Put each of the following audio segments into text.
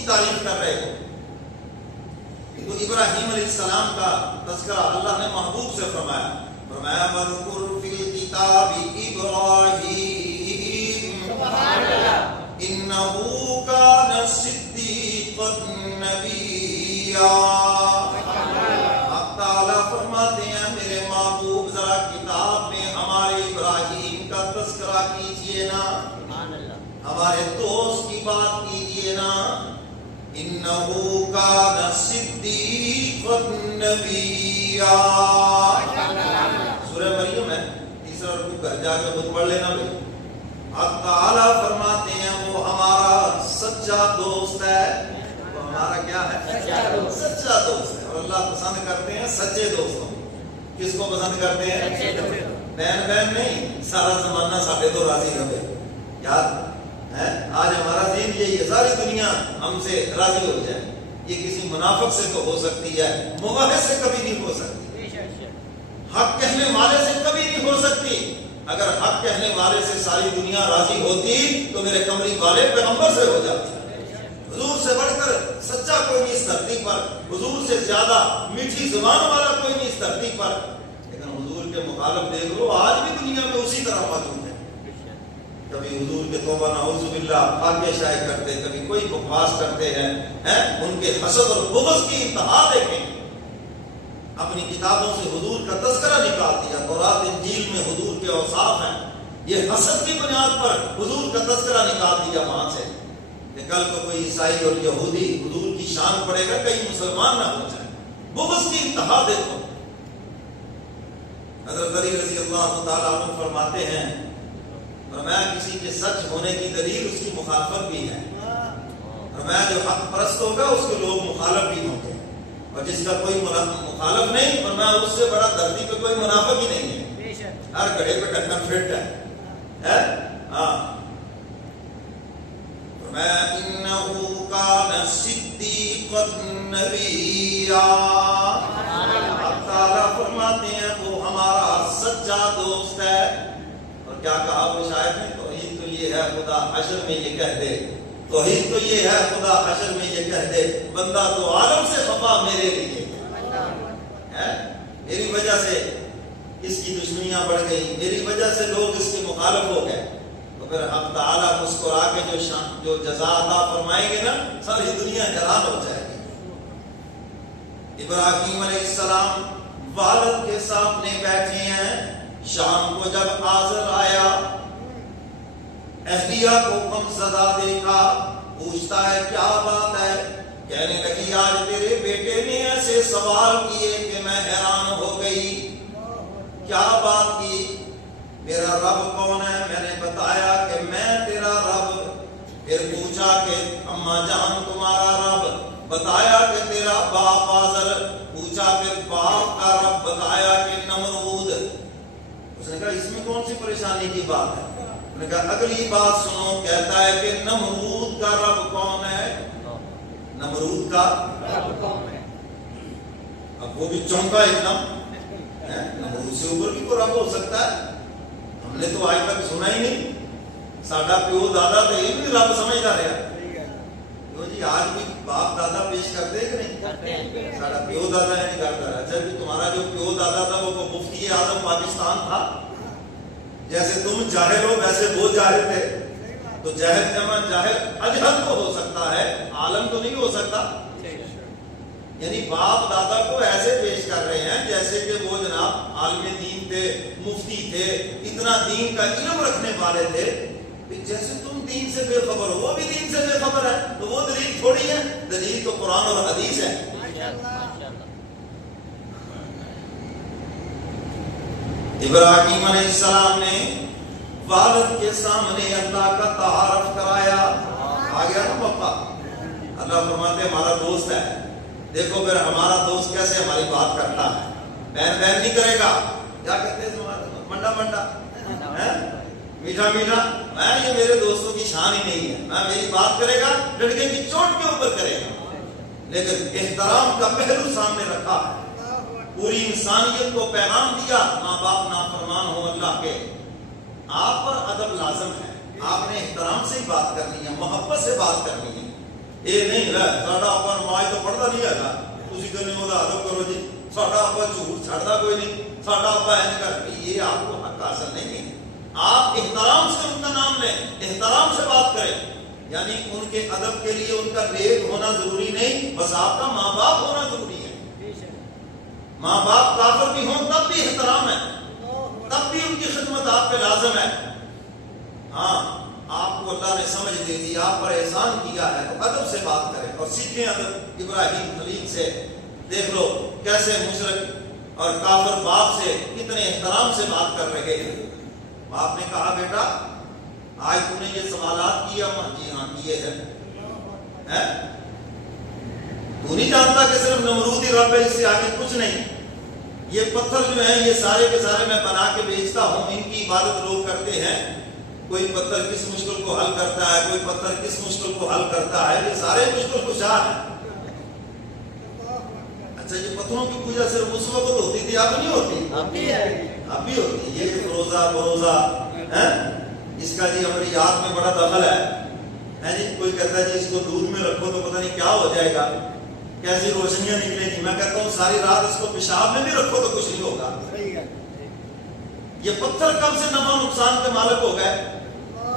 کی تعریف کر رہے ہو. تو ابراہیم علیہ السلام کا تذکرہ اللہ نے محبوب سے فرمایا وَاذْكُرْ فِي الْكِتَابِ إِبْرَاهِيمَ إِنَّهُ كَانَ صِدِّيقًا نَبِيًّا. حق تعالیٰ فرماتے ہیں میرے محبوب ذرا کتاب میں ہمارے ابراہیم کا تذکرہ کیجئے نا, ہمارے دوست کی بات کیجئے نا. انہو کان صدیقا نبیا. سورہ مریم ہے, تیسرا رکوع گھر جا کے خود پڑھ لینا بھائی. حق تعالیٰ فرماتے ہیں وہ ہمارا سچا دوست ہے. وہ ہمارا کیا ہے؟ سچا دوست ہے. اور اللہ پسند کرتے ہیں سچے دوستوں. کس کو پسند کرتے ہیں؟ بہن بہن نہیں, سارا زمانہ ساڑھے تو راضی رہے. یاد آج ہمارا ذہن یہی ہے ساری دنیا ہم سے راضی ہو جائے. یہ کسی منافق سے تو ہو سکتی ہے, موحد سے کبھی نہیں ہو سکتی. حق کہنے والے سے کبھی نہیں ہو سکتی. اگر حق کہنے والے سے ساری دنیا راضی ہوتی تو میرے کمری والے پیغمبر سے ہو جاتی. حضور سے بڑھ کر سچا کوئی نہیں اس دھرتی پر, حضور سے زیادہ میٹھی زبان والا کوئی نہیں اس دھرتی پر. لیکن حضور کے مخالف دیکھ لو آج بھی دنیا میں اسی طرح موجود ہے. کبھی حضور کے توبہ نعوذ باللہ آگے شائع کرتے, کبھی کوئی بکواس کرتے ہیں. ان کے حسد اور بغض کی انتہا دیکھیں. اپنی کتابوں سے حضور کا تذکرہ نکال دیا. تورات انجیل میں حضور کے اوصاف ہیں. یہ حسد کی بنیاد پر حضور کا تذکرہ نکال دیا وہاں سے کہ کل کو کوئی عیسائی اور یہودی حضور کی شان پڑے گا, کئی مسلمان نہ ہو جائے. بغض کی انتہا دیکھو. حضرت علی رضی اللہ تعالیٰ عنہ فرماتے ہیں اور میں کسی کے سچ ہونے کی دلیل اس کی مخالفت بھی ہے. اور میں جو حق پرست ہوگا اس کے لوگ مخالف بھی ہوں گے, اور جس کا کوئی مخالف نہیں اور میں اس سے بڑا دھرتی پہ کوئی منافق ہی نہیں ہے. ہر گڑھے پہ ڈھکن فٹ ہے. ہاں میں انہو کان صدیقا نبیا. اب تعالیٰ فرماتے ہیں وہ ہمارا سچا دوست ہے. کیا کہا وہ شاعر نے؟ توحید تو یہ ہے خدا حشر میں یہ کہہ دے, توحید تو یہ ہے خدا حشر میں یہ کہہ دے, بندہ تو عالم سے خفا میرے لیے ہے. میری وجہ سے اس کی دشمنیاں بڑھ گئی, میری وجہ سے لوگ اس کے مخالف ہو گئے. تو پھر حق تعالیٰ مسکرا کے جو جزا عطا فرمائیں گے نا, ساری دنیا حیران ہو جائے گی. ابراہیم علیہ السلام والد کے سامنے بیٹھے ہیں. شام کو جب آذر آیا, اہلیہ کو غمزدہ دیکھا, پوچھتا ہے کیا بات ہے. کہنے لگی آج تیرے بیٹے نے ایسے سوال کیے کہ میں حیران ہو گئی. کیا بات کی؟ میرا رب کون ہے؟ میں نے بتایا کہ میں تیرا رب. پھر پوچھا کہ اماں جان تمہارا رب؟ بتایا کہ تیرا باپ آذر. پوچھا پھر باپ کا رب؟ بتایا کہ نمرود. اس نے کہا اس میں کون سی پریشانی کی بات ہے؟ انہوں نے کہا اگلی بات سنو. کہتا ہے کہ نمرود کا رب کون ہے؟ نمرود کا رب کون ہے؟ اب وہ بھی چونکا ایک دم, نمرود سے اوپر بھی کوئی رب ہو سکتا ہے؟ ہم نے تو آج تک سنا ہی نہیں. ساڈا پیو دادا تو یہ بھی رب سمجھتا رہا. جی آج بھی باپ دادا پیش کرتے کہ نہیں؟ ساڈا پیو دادا ہے نہیں کرتا رہا. جب تمہارا جو پیو دادا تھا وہ مفتی اعظم پاکستان تھا. جیسے تم جاہل ہو ویسے وہ جاہل تھے. تو جاہل جمع جاہل اجہل تو ہو سکتا ہے, عالم تو نہیں ہو سکتا. یعنی باپ دادا کو ایسے پیش کر رہے ہیں جیسے کہ وہ جناب عالم دین تھے, مفتی تھے, اتنا دین کا علم رکھنے والے تھے. جیسے تم دین سے بے خبر ہو وہ بھی دین سے بے خبر ہے. تو وہ دلیل تھوڑی ہے, دلیل تو قرآن اور حدیث ہے. ابراہیم علیہ السلام نے والد کے سامنے اللہ کا تعارف کرایا. آ گیا نا پپا. اللہ فرماتے ہمارا دوست ہے. دیکھو پھر ہمارا دوست کیسے ہماری بات کرتا ہے. بہن بہن نہیں کرے گا, کیا کہتے ہیں منڈا منڈا, میٹھا میٹھا. میں یہ میرے دوستوں کی شان ہی نہیں ہے. میں میری بات کرے گا لڑکے کی چوٹ کے اوپر کرے گا, لیکن احترام کا پہلو سامنے رکھا ہے. پوری انسانیت کو پیغام دیا ماں باپ نافرمان ہو اللہ کے. آپ پر ادب لازم ہے, آپ نے احترام سے ہی بات کرنی ہے, محبت سے بات کرنی ہے. یہ نہیں ہے ساڈا آپا نماز تو پڑھتا نہیں ہے تھی کہنے وہ ادب کرو جی ساڈا آپا جھوٹ چھڑتا کوئی نہیں ساڈا آپا اینج کر یہ آپ کو حق حاصل نہیں ہے آپ احترام سے ان کا نام لیں احترام سے بات کریں یعنی ان کے ادب کے لیے ان کا نیک ہونا ضروری نہیں بس آپ کا ماں باپ ہونا ضروری ہے ماں باپ کافر بھی ہوں تب بھی احترام ہے تب بھی ان کی خدمت آپ پہ لازم ہے ہاں آپ کو اللہ نے سمجھ دے دی آپ پر احسان کیا ہے تو ادب سے بات کریں اور سیکھیں ادب ابراہیم خلیل سے دیکھ لو کیسے مشرک اور کافر باپ سے کتنے احترام سے بات کر رہے ہیں باپ نے کہا بیٹا آج تم نے یہ سوالات کیا جی ہاں کیے ہیں تو نہیں جانتا کہ صرف نمرود ہی رب ہے اس سے آگے کچھ نہیں یہ پتھر جو ہیں یہ سارے کے سارے میں بنا کے بیچتا ہوں ان کی عبادت لوگ کرتے ہیں کوئی پتھر کس مشکل کو حل کرتا ہے کوئی پتھر کس مشکل کو حل کرتا ہے یہ سارے مشکل کشا ہیں اچھا یہ پتھروں کی پوجا صرف اس وقت ہوتی تھی اب نہیں ہوتی اب بھی ہوتی یہ روزہ بروزہ اس کا جی عملیات میں بڑا دخل ہے جی کوئی کہتا ہے جی اس کو دودھ میں رکھو تو پتہ نہیں کیا ہو جائے گا کیسی روشنیاں نکلے گی میں کہتا ہوں ساری رات اس کو پیشاب میں بھی رکھو تو کچھ نہیں ہوگا یہ پتھر کب سے نفع نقصان کے مالک ہو گئے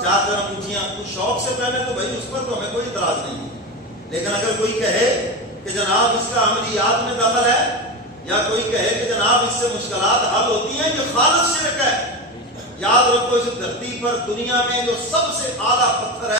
چار طرح انگوٹھیاں کچھ شوق سے پہنے تو بھائی اس پر تو ہمیں کوئی اعتراض نہیں لیکن اگر کوئی کہے کہ جناب اس کا عملیات میں دخل ہے یا کوئی کہے کہ جناب اس سے مشکلات حل ہوتی ہیں یہ خالص شرک ہے یاد رکھو اس دھرتی پر دنیا میں جو سب سے اعلیٰ پتھر ہے